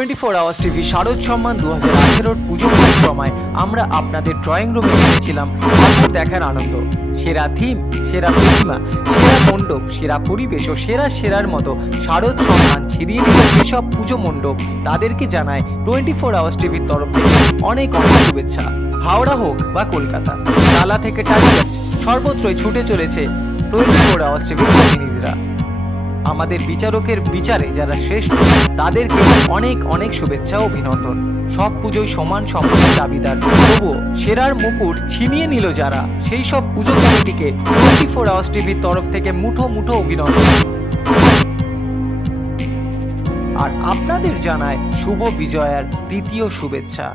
24 hours TV শারদ সম্মান 2018 পুজো পরিক্রমায় আমরা আপনাদের ড্রয়িং রুমে গিয়েছিলাম ঠাকুর দেখার আনন্দ। সেরা থিম, সেরা প্রতিমা, সেরা মণ্ডপ, সেরা পরিবেশ ও সেরার মতো শারদ সম্মান ছিনিয়ে নিল যেসব পুজো মণ্ডপ, তাদেরকে জানায় 24 আওয়ার্স টিভির তরফ থেকে অনেক অনেক শুভেচ্ছা। হাওড়া হোক বা কলকাতা, টালা থেকে টালিগঞ্জ, সর্বত্রই ছুটে চলেছে 24 আওয়ার্স টিভির প্রতিনিধিরা। আমাদের বিচারকের বিচারে যারা শ্রেষ্ঠ তাদেরকে অনেক অনেক শুভেচ্ছা ও অভিনন্দন। সব পুজোয় সমান সম্মানের দাবিদার, তবুও সেরার মুকুট ছিনিয়ে নিল যারা, সেই সব পুজো কমিটিকে 24 আওয়ার্স টিভির তরফ থেকে মুঠো মুঠো অভিনন্দন। আর আপনাদের জানায় শুভ বিজয়ার দ্বিতীয় শুভেচ্ছা।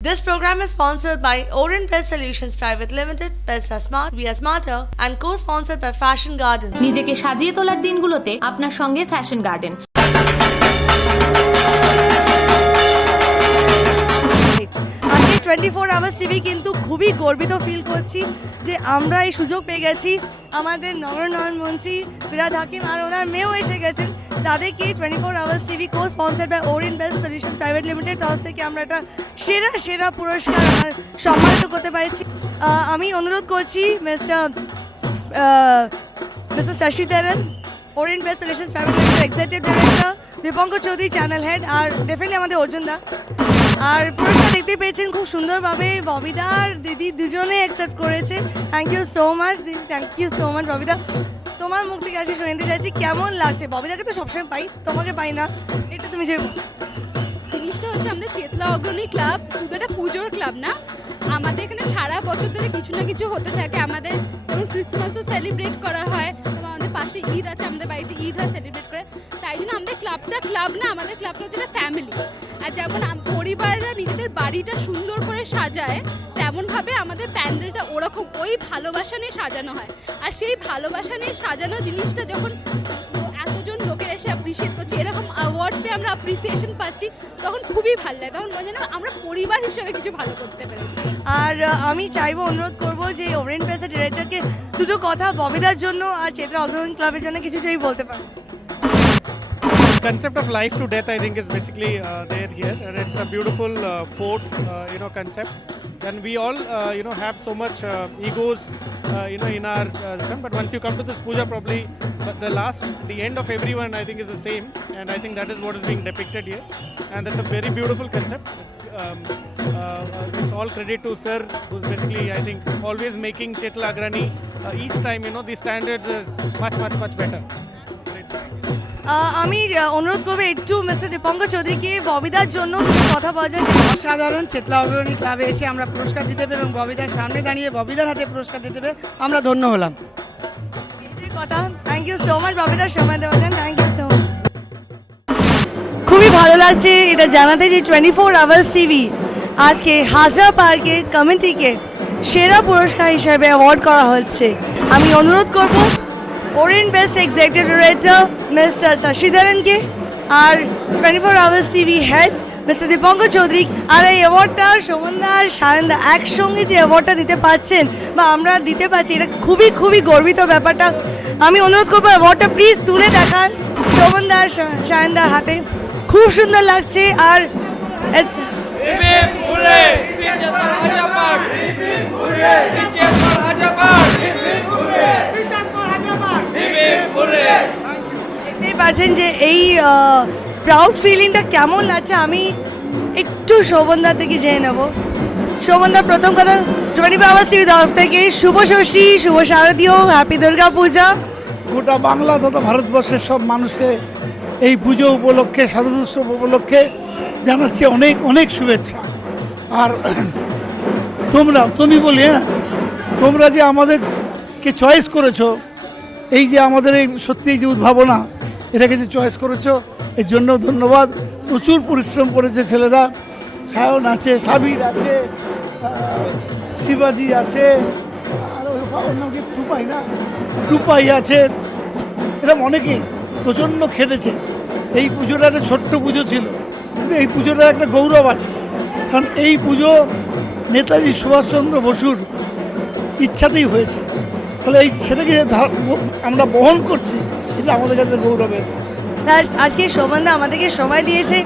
This program is sponsored by Orient Best Solutions Private Limited, Best are Smart, We are Smarter, and co-sponsored by Fashion Garden. নিজেকে সাজিয়ে তোলার দিনগুলোতে আপনার সঙ্গে ফ্যাশন গার্ডেন। আজকে 24 আওয়ার্স টিভি কিন্তু খুবই গর্বিত ফিল করছি যে আমরা এই সুযোগ পেয়ে গেছি। আমাদের নগরোন্নয়ন মন্ত্রী ফিরহাদ হাকিম আর ওনার মেয়েও এসে গেছেন, তাদেরকে 24 hours TV co sponsored by Orient Best Solutions Private Limited তরফ থেকে আমরা একটা সেরা পুরস্কার সম্মানিত করতে পেরেছি। আমি অনুরোধ করছি mister Shashidharan, Orient Best Solutions Private Limited executive director, Dipankar Chowdhury channel head, আর ডেফিনেটলি আমাদের অর্জুন দা। আর পুরস্কার দেখতে পেয়েছেন খুব সুন্দরভাবে ববিদা আর দিদি দুজনে অ্যাকসেপ্ট করেছে। থ্যাংক ইউ সো মাচ দিদি, থ্যাংক ইউ সো মাচ ববিদা। তোমার মুখ থেকে আসে শুনতে চাইছি কেমন লাগছে? ববিদাকে তো সবসময় পাই, তোমাকে পাই না, এটা তুমি যে জিনিসটা হচ্ছে আমাদের চেতলা অগ্রণী ক্লাব শুধু একটা পুজোর ক্লাব না, আমাদের এখানে সারা বছর ধরে কিছু না কিছু হতে থাকে। আমাদের যেমন ক্রিসমাসও সেলিব্রেট করা হয়, এবং আমাদের পাশে ঈদ আছে, আমাদের বাড়িতে ঈদ হয় সেলিব্রেট করে। তাই জন্য আমাদের ক্লাবটা ক্লাব না, আমাদের ক্লাবটা হচ্ছে একটা ফ্যামিলি। আর যেমন পরিবাররা নিজেদের বাড়িটা সুন্দর করে সাজায়, তেমনভাবে আমাদের প্যান্ডেলটা ওরকম ওই ভালোবাসা নিয়ে সাজানো হয়। আর সেই ভালোবাসা নিয়ে সাজানো জিনিসটা যখন এতজন লোকের এসে অ্যাপ্রিসিয়েট করছে, এরকম অ্যাওয়ার্ড পেয়ে আমরা অ্যাপ্রিসিয়েশন পাচ্ছি, তখন খুবই ভালো লাগে। তখন মনে হয় আমরা পরিবার হিসেবে কিছু ভালো করতে পেরেছি। আর আমি চাইবো, অনুরোধ করবো যে ওরিয়েন্ট বেস্টের ডিরেক্টরকে দুটো কথা ববিদার জন্য আর চেতলা অগ্রণী ক্লাবের জন্য কিছু যদি বলতে পারো। Concept of life to death, I think, is basically there here, and it's a beautiful fort, concept. And we all, have so much egos, in our system. But once you come to this puja, probably the end of everyone, I think, is the same. And I think that is what is being depicted here. And that's a very beautiful concept. It's all credit to Sir, who's basically, I think, always making Chetla Agrani each time, the standards are much better. আমি অনুরোধ করবো একটু mister Dipankar চৌধুরীকে ববিদার জন্য দুটো কথা বলা যায়। অসাধারণ চেতলা অগ্রণী ক্লাবে এসে আমরা পুরস্কার দিতে পেরে এবং ববিদার সামনে দাঁড়িয়ে ববিদার হাতে পুরস্কার দিতে পেরে আমরা ধন্য হলাম। কথা, থ্যাংক ইউ সো মাচ ববিদার সময় দেওয়ার জন্য, থ্যাংক ইউ সো মাচ। খুবই ভালো লাগছে এটা জানাতে যে 24 আওয়ার্স টিভি আজকে হাজরা পার্কে কমিটিকে সেরা পুরস্কার হিসেবে অ্যাওয়ার্ড করা হচ্ছে। আমি অনুরোধ করব Orient Best executive director mister শশীধরনকে আর 24 hours TV head mister Dipankar Chowdhury, আর এই অ্যাওয়ার্ডটা সোমনদা আর সায়নদা একসঙ্গে যে অ্যাওয়ার্ডটা দিতে পারছেন বা আমরা দিতে পারছি, এটা খুবই গর্বিত ব্যাপারটা। আমি অনুরোধ করবো অ্যাওয়ার্ডটা প্লিজ তুলে দেখান সোমনদা আর সায়নদার হাতে, খুব সুন্দর লাগছে। আর দেখতেই পাচ্ছেন যে এই প্রাউড ফিলিংটা কেমন লাগছে। আমি একটু শোভনদা থেকে জেনে নেব। শোভনদা, প্রথম কথা 24 আওয়ার্স টিভি তরফ থেকে শুভ ষষ্ঠী, শুভ শারদীয়, হ্যাপি দুর্গা পূজা। গোটা বাংলা তথা ভারতবর্ষের সব মানুষকে এই পুজো উপলক্ষে, শারদোৎসব উপলক্ষে জানাচ্ছি অনেক শুভেচ্ছা। আর তুমি বলি, তোমরা যে আমাদেরকে চয়েস করেছো, এই যে আমাদের এই সত্যি যে উদ্ভাবনা, এটাকে যে চয়েস করেছো, এর জন্য ধন্যবাদ। প্রচুর পরিশ্রম করেছে ছেলেরা, সায়ন আছে, সাবির আছে, শিবাজি আছে, আর ওর নাম কি টুপাই আছে, এরকম অনেকেই প্রচণ্ড খেটেছে। এই পুজোটা একটা ছোট্ট পুজো ছিল, কিন্তু এই পুজোটার একটা গৌরব আছে, কারণ এই পুজো নেতাজি সুভাষচন্দ্র বসুর ইচ্ছাতেই হয়েছে। ফলে সেটাকে আমরা বহন করছি, এটা আমাদের কাছে গৌরবের। আজকে শোভনদা আমাদেরকে সময় দিয়েছে,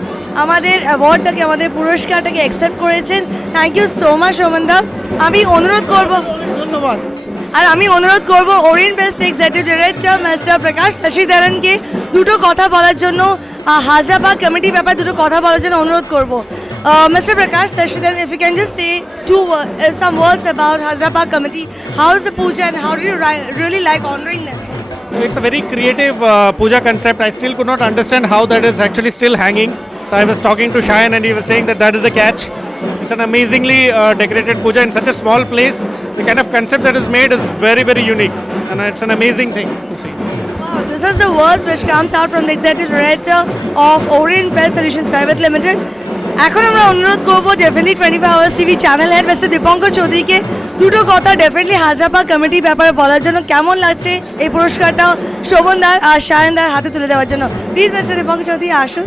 আমাদের অ্যাওয়ার্ডটাকে, আমাদের পুরস্কারটাকে অ্যাকসেপ্ট করেছেন। থ্যাংক ইউ সো মাচ শোভনদা। আমি অনুরোধ করব, ধন্যবাদ। আর আমি অনুরোধ করব Orient Best executive director mister Prakash শশীধরনকে দুটো কথা বলার জন্য, হাজরা পার্ক কমিটি ব্যাপারে দুটো কথা বলার জন্য অনুরোধ করব। Mr. Prakash Shashidharan, if you can just say some words about Hazra Park committee, how is the puja and how do you really like honoring them? It's a very creative puja concept. I still could not understand how that is actually still hanging. So I was talking to Shayan and he was saying that that is the catch. It's an amazingly decorated puja in such a small place. The kind of concept that is made is very, very unique, and it's an amazing thing to see. Wow, this is the words which comes out from the executive director of Orient Best Solutions Private Limited. এখন আমরা অনুরোধ করবো definitely 24 hours TV channel head mister Dipankar চৌধুরীকে দুটো কথা definitely Hazra park কমিটির ব্যাপারে বলার জন্য, কেমন লাগছে এই পুরস্কারটা শোভনদার আর সায়নদার হাতে তুলে দেওয়ার জন্য। প্লিজ মিস্টার দীপঙ্কর চৌধুরী আসুন।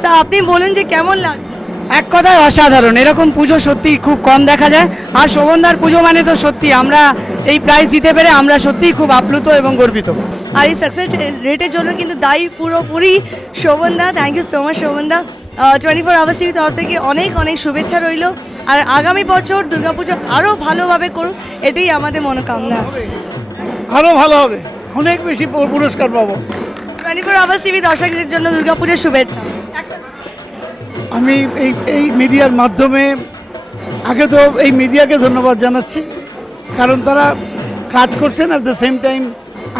স্যার আপনি বলুন যে কেমন লাগছে। এক কথায় অসাধারণ, এরকম পুজো সত্যি খুব কম দেখা যায়। আর শোভনদার পুজো মানে তো সত্যি আমরা এই প্রাইজ দিতে পেরে আমরা সত্যিই খুব আপ্লুত এবং গর্বিত। আর এই সাকসেস রেটের জন্য কিন্তু দায়ী পুরোপুরি শোভনদা। থ্যাংক ইউ সো মাচ শোভনদা। 24 আওয়ার্স টিভির তরফ থেকে অনেক অনেক শুভেচ্ছা রইল, আর আগামী বছর দুর্গাপুজো আরও ভালোভাবে করুক, এটাই আমাদের মনোকামনা। আরও ভালো হবে, অনেক বেশি পুরস্কার পাবো। 24 আওয়ার্স টিভি দর্শকদের জন্য দুর্গাপুজোর শুভেচ্ছা। আমি এই মিডিয়ার মাধ্যমে আগে তো এই মিডিয়াকে ধন্যবাদ জানাচ্ছি, কারণ তারা কাজ করছেন অ্যাট দ্য সেম টাইম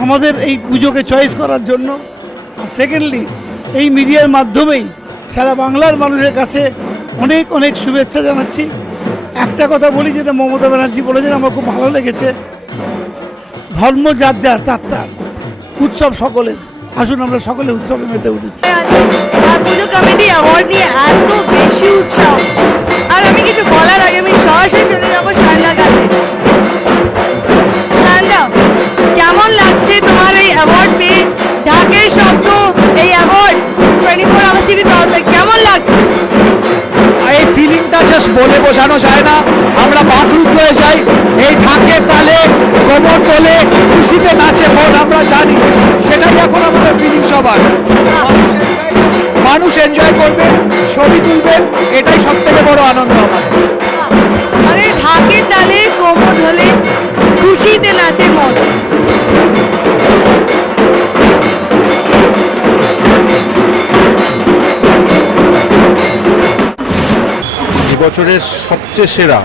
আমাদের এই পুজোকে চয়েস করার জন্য। আর সেকেন্ডলি এই মিডিয়ার মাধ্যমেই সারা বাংলার মানুষের কাছে অনেক অনেক শুভেচ্ছা জানাচ্ছি। একটা কথা বলি, যেটা মমতা ব্যানার্জি বলেছেন আমার খুব ভালো লেগেছে, ধর্ম যার যার তার তার, উৎসব সকলের। আসুন আমরা সকলে উৎসবে মেতে উঠেছি। আর পুজো কমিটি অ্যাওয়ার্ড নিয়ে এত বেশি উৎসাহ, আর আমি কিছু বলার আগে আমি সরাসরি চলে যাবো সায়নদার কাছে। সায়নদা, কেমন লাগছে তোমার এই অ্যাওয়ার্ড পেয়ে? ঢাকের শব্দ, এই অ্যাওয়ার্ড 24 আওয়ার্স টিভি তরফ থেকে কেমন লাগছে? এই ফিলিংটা জাস্ট বলে বোঝানো যায় না, আমরা বাকরুদ্ধ হয়ে যাই। এই ঢাকের তালে কোমর তোলে খুশিতে নাচে মন, আমরা জানি সেটাই এখন আমাদের ফিলিং সবার। মানুষ এনজয় করবে, ছবি তুলবেন, এটাই সব থেকে বড় আনন্দ আমাদের। আরে ঢাকের তালে কোমর ধরে খুশিতে নাচে মন। বছরের সবচেয়ে সেরা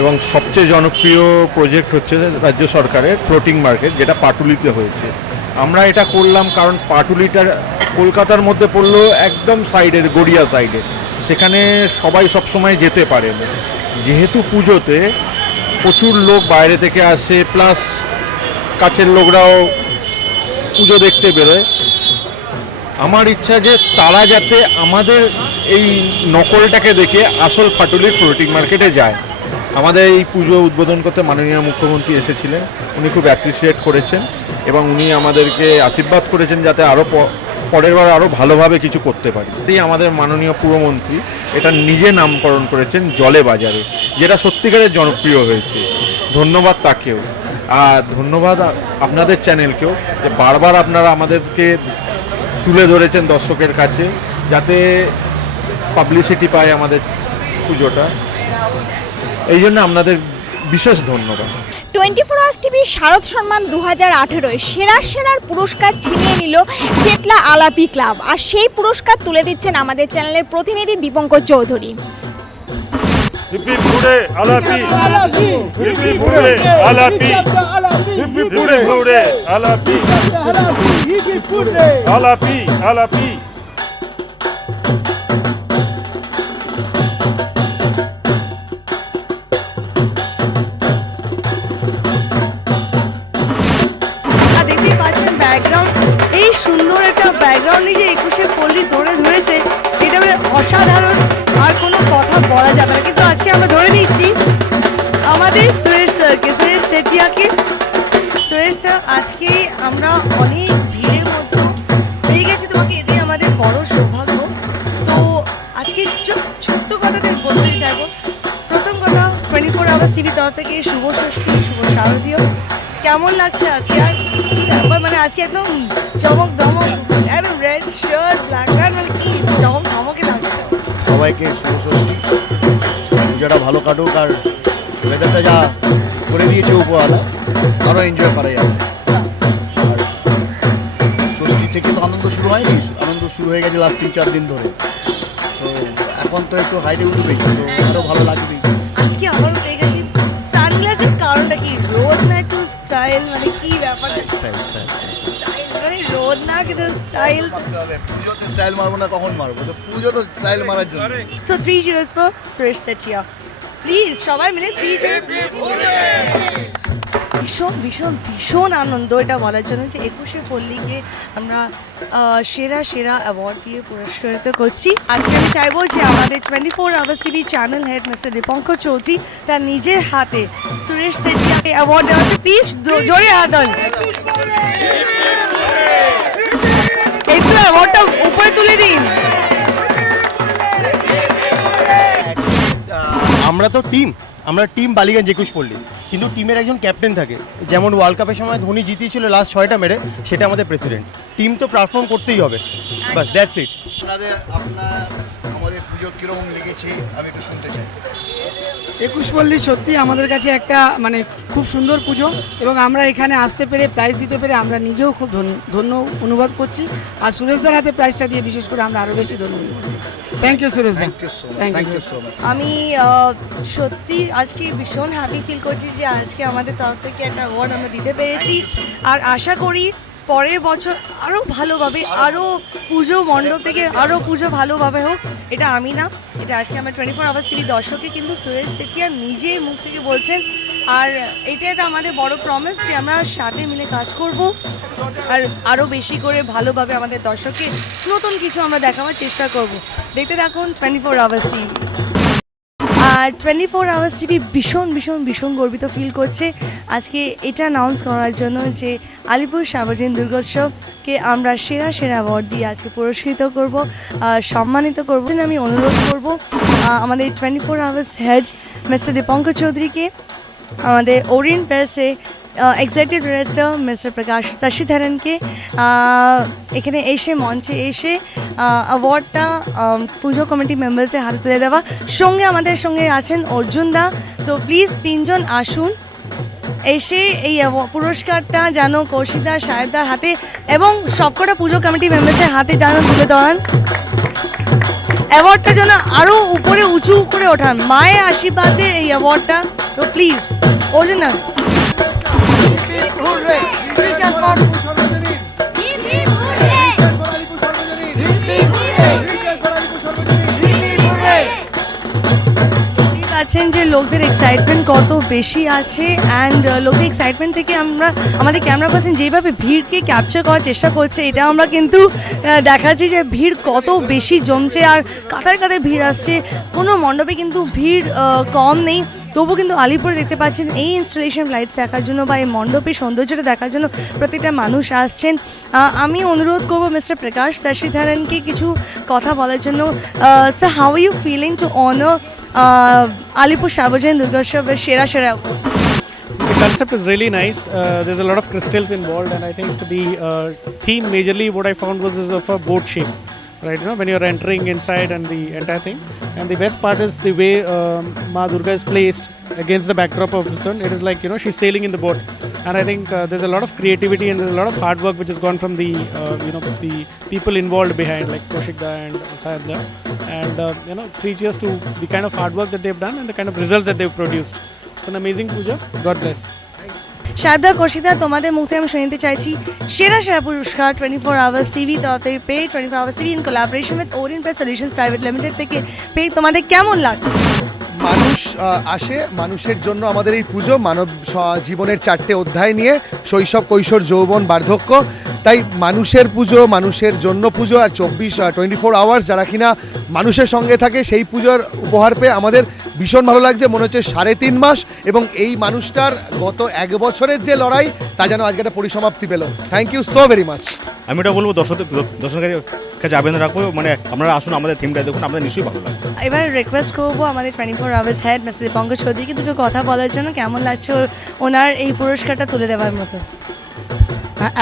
এবং সবচেয়ে জনপ্রিয় প্রজেক্ট হচ্ছে রাজ্য সরকারের ফ্লোটিং মার্কেট, যেটা পাটুলিতে হয়েছে। আমরা এটা করলাম কারণ পাটুলিটা কলকাতার মধ্যে পড়লো একদম সাইডের, গড়িয়া সাইডে, সেখানে সবাই সবসময় যেতে পারে না। যেহেতু পুজোতে প্রচুর লোক বাইরে থেকে আসে, প্লাস কাছের লোকরাও পুজো দেখতে বেরোয়, আমার ইচ্ছা যে তারা যাতে আমাদের এই নকলটাকে দেখে আসল পাটুলির ফ্লোটিং মার্কেটে যায়। আমাদের এই পুজো উদ্বোধন করতে মাননীয় মুখ্যমন্ত্রী এসেছিলেন, উনি খুব অ্যাপ্রিসিয়েট করেছেন এবং উনি আমাদেরকে আশীর্বাদ করেছেন যাতে আরও পরের বার আরও ভালোভাবে কিছু করতে পারি। এই আমাদের মাননীয় পুরমন্ত্রী এটা নিজে নামকরণ করেছেন জলে বাজারে, যেটা সত্যিকারের জনপ্রিয় হয়েছে। ধন্যবাদ তাকেও, আর ধন্যবাদ আপনাদের চ্যানেলকেও যে বারবার আপনারা আমাদেরকে তুলে ধরেছেন দর্শকের কাছে, যাতে পাবলিসিটি পায় আমাদের পুজোটা। এই জন্য আপনাদের বিশেষ ধন্যবাদ। 24 আওয়ার্স টিভি শারদ সম্মান 2018 সেরার পুরস্কার ছিনিয়ে নিল চেতলা আলাপি ক্লাব, আর সেই পুরস্কার তুলে দিচ্ছেন আমাদের চ্যানেলের প্রতিনিধি দীপঙ্কর চৌধুরী। দেখতেই পাচ্ছেন ব্যাকগ্রাউন্ড, এই সুন্দর একটা ব্যাকগ্রাউন্ডে যে 21 পল্লী ধরেছে, এটা মানে অসাধারণ, আর কোনো কথা বলা যাবে না। কিন্তু আজকে আমরা ধরে নিচ্ছি আমাদের সুরেশ স্যারকে, সুরেশ সেটিয়াকে। সুরেশ স্যার, আজকে আমরা অনেক ভিড়ের মধ্যে পেয়ে গেছি তোমাকে, এটাই আমাদের বড় সৌভাগ্য। তো আজকে জাস্ট ছোট্ট কথাতে বলতে চাইবো, প্রথম কথা 24 আওয়ার্স টিভি তরফ থেকে শুভ ষষ্ঠী, শুভ শারদীয়। কেমন লাগছে আজকে? আর কি ব্যাপার, মানে আজকে একদম চমক ধমক, একদম রেড শার্ট ব্ল্যাক প্যান্ট, মানে কি চমক ধমকে লাগছে। সবাইকে শুভ ষষ্ঠী, পূজাটা ভালো কাটুক, আর ওয়েদারটা যা করে দিয়েছে উপরওয়ালা আরও এনজয় করা যাবে। আর ষষ্ঠী থেকে তো আনন্দ শুরু হয়নি, আনন্দ শুরু হয়ে গেছে লাস্ট 3-4 দিন ধরে, তো এখন তো একটু হাইটে উঠবেই, তো আরও ভালো লাগবেই। আজকে আমারও পেয়ে গেছি সানগ্লাসের কারণটা কি? রোদ না একটু স্টাইল, মানে কি ব্যাপার? স্টাইল মানে রোদ না কিন্তু স্টাইল। পুজোতে স্টাইল মারবো না কখন মারবো, তো পুজো তো স্টাইল মারার জন্য। So 3 cheers for Suresh Sethia, please সবাই মিলে 3 cheers। ভীষণ ভীষণ ভীষণ আনন্দ এটা বলার জন্য যে 21শে পল্লীকে আমরা সেরা সেরা অ্যাওয়ার্ড দিয়ে পুরস্কৃত করছি। আজকে আমি চাইবো যে আমাদের 24 hours TV channel head mister Dipankar Chowdhury তার নিজের হাতে সুরেশ সেটিয়াকে অ্যাওয়ার্ড দেওয়া হচ্ছে। প্লিজ জোরে হাত দেন, একটু অ্যাওয়ার্ডটা উপরে তুলে দিন। আমরা তো আমরা টিম বালিগঞ্জ 21 পল্লী, কিন্তু টিমের একজন ক্যাপ্টেন থাকে, যেমন ওয়ার্ল্ড কাপের সময় ধোনি জিতিয়েছিল লাস্ট 6টা মেরে, সেটা আমাদের প্রেসিডেন্ট। টিম তো পারফর্ম করতেই হবে, বাস দ্যাটস ইট। আমাদের পুজো কীরকম লেগেছে আমি একটু শুনতে চাই। 21 পল্লী সত্যি আমাদের কাছে একটা মানে খুব সুন্দর পুজো, এবং আমরা এখানে আসতে পেরে প্রাইজ দিতে পেরে আমরা নিজেও খুব ধন্য অনুভব করছি। আর সুরেশদার হাতে প্রাইজটা দিয়ে বিশেষ করে আমরা আরও বেশি ধন্য অনুভব করছি। Thank you Suresh, thank you so much. আমি সত্যি আজকে ভীষণ হ্যাপি ফিল করছি যে আজকে আমাদের তরফ থেকে একটা অ্যাওয়ার্ড আমরা দিতে পেরেছি। আর আশা করি পরের বছর আরও ভালোভাবে, আরও পুজো মণ্ডপ থেকে আরও পুজো ভালোভাবে হোক। এটা আমি না, এটা আজকে আমার 24 আওয়ার্স টিভি দর্শকে কিন্তু সুরেশ সেটিয়া নিজেই মুখ থেকে বলছেন। আর এটা একটা আমাদের বড় প্রমিস যে আমরা সাথে মিলে কাজ করব, আর আরও বেশি করে ভালোভাবে আমাদের দর্শককে নতুন কিছু আমরা দেখাবার চেষ্টা করব। দেখতে থাকুন 24 আওয়ার্স টিভি। আর 24 আওয়ার্স টিভি ভীষণ ভীষণ ভীষণ গর্বিত ফিল করছে আজকে এটা অ্যানাউন্স করার জন্য যে আলিপুর সার্বজনীন দুর্গোৎসবকে আমরা সেরা সেরা অ্যাওয়ার্ড দিয়ে আজকে পুরস্কৃত করব, সম্মানিত করব। আমি অনুরোধ করব আমাদের 24 আওয়ার্স হেড মিস্টার দীপঙ্কর চৌধুরীকে, আমাদের Orient প্রেসে executive director mister Prakash শশীধরনকে এখানে এসে মঞ্চে এসে অ্যাওয়ার্ডটা পুজো কমিটি মেম্বার্সের হাতে তুলে দেওয়া। সঙ্গে আমাদের সঙ্গে আছেন অর্জুন দা, তো প্লিজ 3 জন আসুন, এসে এই পুরস্কারটা যেন কৌশিকদা সাহেবদার হাতে এবং সবকটা পুজো কমিটি মেম্বার্সের হাতে যেন তুলে দেওয়ান। অ্যাওয়ার্ডটা যেন আরও উপরে উঁচু করে ওঠান, মায়ের আশীর্বাদে এই অ্যাওয়ার্ডটা। তো প্লিজ অর্জুন দা। আছেন যে লোকদের এক্সাইটমেন্ট কত বেশি আছে, অ্যান্ড লোকদের এক্সাইটমেন্ট থেকে আমরা আমাদের ক্যামেরা পার্সন যেভাবে ভিড়কে ক্যাপচার করার চেষ্টা করছে, এটা আমরা কিন্তু দেখাচ্ছি যে ভিড় কত বেশি জমছে আর কাতার কাতার ভিড় আসছে। কোনো মণ্ডপে কিন্তু ভিড় কম নেই, তবু কিন্তু আলিপুরে দেখতে পাচ্ছেন এই ইনস্টলেশন লাইটস দেখার জন্য বা এই মণ্ডপের সৌন্দর্যটা দেখার জন্য প্রত্যেকটা মানুষ আসছেন। আমি অনুরোধ করবো মিস্টার প্রকাশ শশীধরনকে কিছু কথা বলার জন্য। Sir, how are you feeling to honour Alipur সার্বজনীন দুর্গোৎসবের সেরা সেরা? The concept is really nice. There's a lot of crystals involved, and I think the theme majorly what I found was is of a boat shape, right? You know, when you're entering inside and the entire thing. And the best part is the way Ma Durga is placed against the backdrop of the sun. It is like, you know, she's sailing in the boat. And I think there's a lot of creativity and there's a lot of hard work which has gone from the the people involved behind, like Kaushikda and Sayadda. And 3 cheers to the kind of hard work that they've done and the kind of results that they've produced. It's an amazing puja. God bless. Sarada, কৌশিকদা, তোমাদের মুখ থেকে আমি শুনতে চাইছি সেরা সেরা পুরস্কার 24 hours TV তরফ থেকে পেয়ে 24 hours TV in collaboration with Orient press solutions Private limited থেকে পেয়ে তোমাদের কেমন লাগছে? মানুষ আসে, মানুষের জন্য আমাদের এই পুজো মানব জীবনের 4টে অধ্যায় নিয়ে শৈশব, কৈশোর, যৌবন, বার্ধক্য। তাই মানুষের পুজো, মানুষের জন্য পুজো, আর 24 আওয়ার্স যারা কিনা মানুষের সঙ্গে থাকে, সেই পুজোর উপহার পেয়ে আমাদের ভীষণ ভালো লাগছে। মনে হচ্ছে 3.5 মাস এবং এই মানুষটার গত 1 বছরের যে লড়াই তা যেন আজকে একটা পরিসমাপ্তি পেল। Thank you so very much. আমি এটা বলবো দর্শককারী কাছে আবেদন রাখবো, মানে আপনারা আসুন আমাদের থিমটা দেখুন, আমাদের নিশ্চয়ই ভালো লাগবে। এবার রিকোয়েস্ট করবো আমাদের 24 আওয়ার্স হেড মিস্টার দীপঙ্কর চৌধুরীকে দুটো কথা বলার জন্য, কেমন লাগছে ওনার এই পুরস্কারটা তুলে দেওয়ার মতো।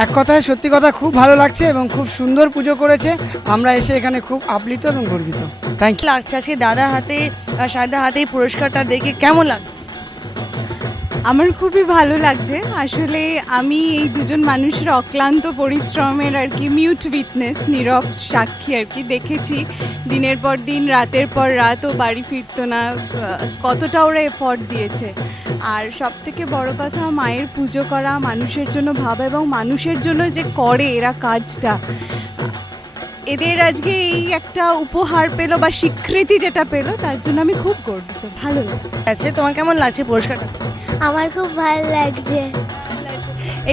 এক কথায় সত্যি কথা খুব ভালো লাগছে এবং খুব সুন্দর পুজো করেছে, আমরা এসে এখানে খুব আপ্লিত এবং গর্বিত। Thank you. লাগছে আজকে দাদা হাতে সায়দা হাতে এই পুরস্কারটা দেখে কেমন লাগছে? আমার খুবই ভালো লাগছে। আসলে আমি এই দুজন মানুষের অক্লান্ত পরিশ্রমের আর কি মিউট উইটনেস, নীরব সাক্ষী আর কি। দেখেছি দিনের পর দিন, রাতের পর রাতও বাড়ি ফিরতো না, কতটা ওরা এফর্ট দিয়েছে। আর সব থেকে বড় কথা, মায়ের পুজো করা, মানুষের জন্য ভাবা এবং মানুষের জন্য যে করে এরা কাজটা, এদের আজকে এই একটা উপহার পেলো বা স্বীকৃতি যেটা পেলো, তার জন্য আমি খুব গর্বিত, ভালো লাগছে। তোমার কেমন লাগছে পুরস্কারটা? আমার খুব ভালো লাগছে।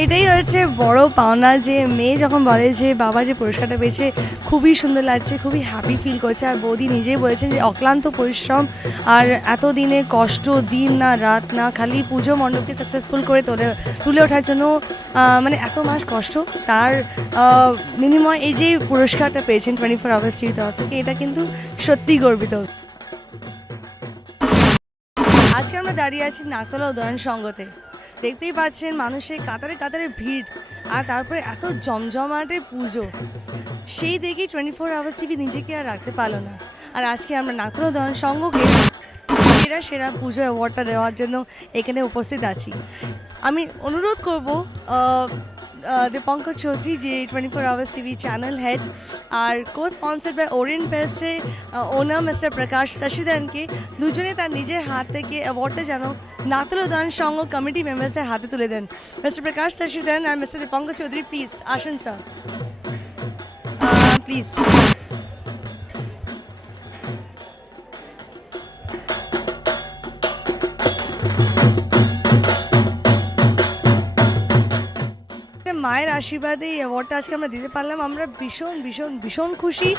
এটাই হচ্ছে বড় পাওনা, যে মেয়ে যখন বলে যে বাবা যে পুরস্কারটা পেয়েছে খুবই সুন্দর লাগছে, খুবই হ্যাপি ফিল করছে। আর বৌদি নিজেই বলেছেন যে অক্লান্ত পরিশ্রম আর এত দিনে কষ্ট, দিন না রাত না, খালি পুজো মণ্ডপকে সাকসেসফুল করে তুলে ওঠার জন্য মানে এত মাস কষ্ট, তার বিনিময় এই যে পুরস্কারটা পেয়েছেন 24 আওয়ার্স টিভির তরফ থেকে, এটা কিন্তু সত্যিই গর্বিত। আজকে আমরা দাঁড়িয়ে আছি নাকতলা উদয়ন সংঘতে। দেখতেই পাচ্ছেন মানুষের কাতারে কাতারে ভিড়, আর তারপরে এত জমজমাটে পুজো, সেই দেখেই 24 আওয়ার্স টিভি নিজেকে আর রাখতে পারলো না। আর আজকে আমরা নাকতলা উদয়ন সংঘকে সেরা পুজো অ্যাওয়ার্ডটা দেওয়ার জন্য এখানে উপস্থিত আছি। আমি অনুরোধ করব দীপঙ্কর চৌধুরী, যে 24 আওয়ার্স টিভি চ্যানেল হেড আর কো স্পন্সার্ড বাই ওরিয়েন্ট পেস্টের ওনার মিস্টার প্রকাশ শশীধরনকে, দুজনে তার নিজের হাত থেকে অ্যাওয়ার্ডটা যেন নাকতলা উদয়ন সংঘ কমিটি মেম্বার্সের হাতে তুলে দেন। মিস্টার প্রকাশ শশীধরন আর মিস্টার দীপঙ্কর চৌধুরী, প্লিজ আসুন স্যার, প্লিজ। মায়ের আশীর্বাদে এই অ্যাওয়ার্ডটা আজকে আমরা দিতে পারলাম, আমরা ভীষণ ভীষণ ভীষণ খুশি।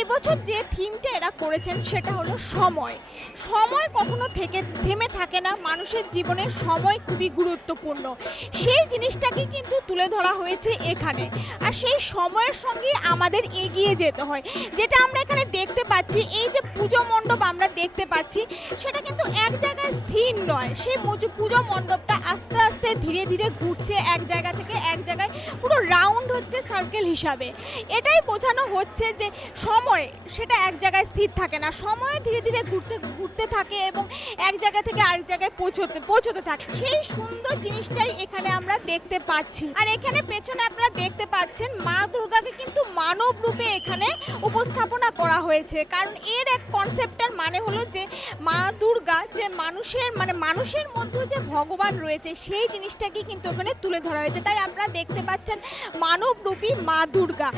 এবছর যে থিমটা এরা করেছেন সেটা হলো সময়। সময় কখনো থেমে থাকে না, মানুষের জীবনে সময় খুবই গুরুত্বপূর্ণ, সেই জিনিসটাকে কিন্তু তুলে ধরা হয়েছে এখানে। আর সেই সময়ের সঙ্গে আমাদের এগিয়ে যেতে হয়, যেটা আমরা এখানে দেখতে পাচ্ছি, এই যে পুজো মণ্ডপ আমরা দেখতে পাচ্ছি, সেটা কিন্তু এক জায়গায় স্থির নয়। সেই পুজো মণ্ডপটা আস্তে আস্তে ধীরে ধীরে ঘুরছে, এক জায়গা থেকে এক জায়গায় পুরো রাউন্ড হচ্ছে সার্কেল হিসাবে। এটাই বোঝানো হচ্ছে যে সময় সেটা এক জায়গায় স্থির থাকে না, সময় ধীরে ধীরে ঘুরতে থাকে এবং এক জায়গা থেকে আরেক জায়গায় পৌঁছতে থাকে। সেই সুন্দর জিনিসটাই এখানে আমরা দেখতে পাচ্ছি। আর এখানে পেছনে আপনারা দেখতে পাচ্ছেন মা দুর্গাকে কিন্তু মানব রূপে এখানে উপস্থাপনা করা হয়েছে, কারণ এর এক কনসেপ্টটার মানে হলো যে মা দুর্গা যে মানুষের মধ্যে যে ভগবান রয়েছে, সেই জিনিসটাকে কিন্তু ওখানে তুলে ধরা হয়েছে। তাই আপনারা দেখতে পাচ্ছেন মানব রূপী মা দুর্গা।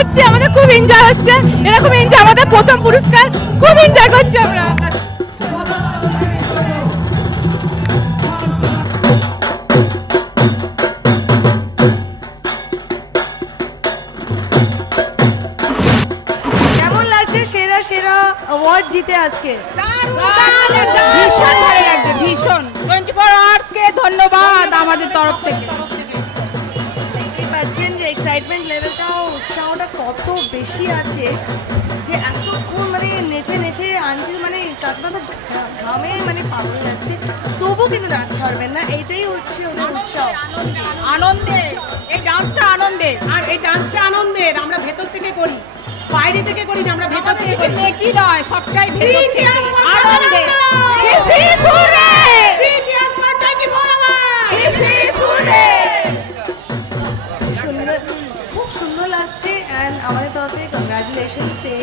হচ্ছে, আমাদের খুব এনজয় হচ্ছে, এরকম এনজয় আমাদের প্রথম পুরস্কার, খুব এনজয় করছি আমরা। কেমন লাগছে সেরা সেরা অ্যাওয়ার্ড জিতে আজকে? ভীষণ ভালো লাগছে, ভীষণ। 24 আওয়ার্সকে ধন্যবাদ আমাদের তরফ থেকে। দেখতে পাচ্ছেন যে এক্সাইটমেন্ট লেভেলটা, উৎসাহটা কত বেশি আছে, যে এতক্ষণ মানে নেচে নেচে আনছে, মানে কাকনা তো ঘামে মানে পাগল যাচ্ছে, তবু কিন্তু ডান্স ছাড়বেন না, এটাই হচ্ছে ওদের উৎসাহ। আনন্দে, এই ডান্সটা আনন্দের, আর এই ডান্সটা আনন্দের। আমরা ভেতর থেকে করি, বাইরে থেকে করি না, আমরা ভেতর থেকে করি। মেকি নয়, সবটাই ভেতর থেকে আনন্দে। সুন্দর, খুব সুন্দর লাগছে। অ্যান্ড আমাদের তরফ থেকে কংগ্রাচুলেশনস যে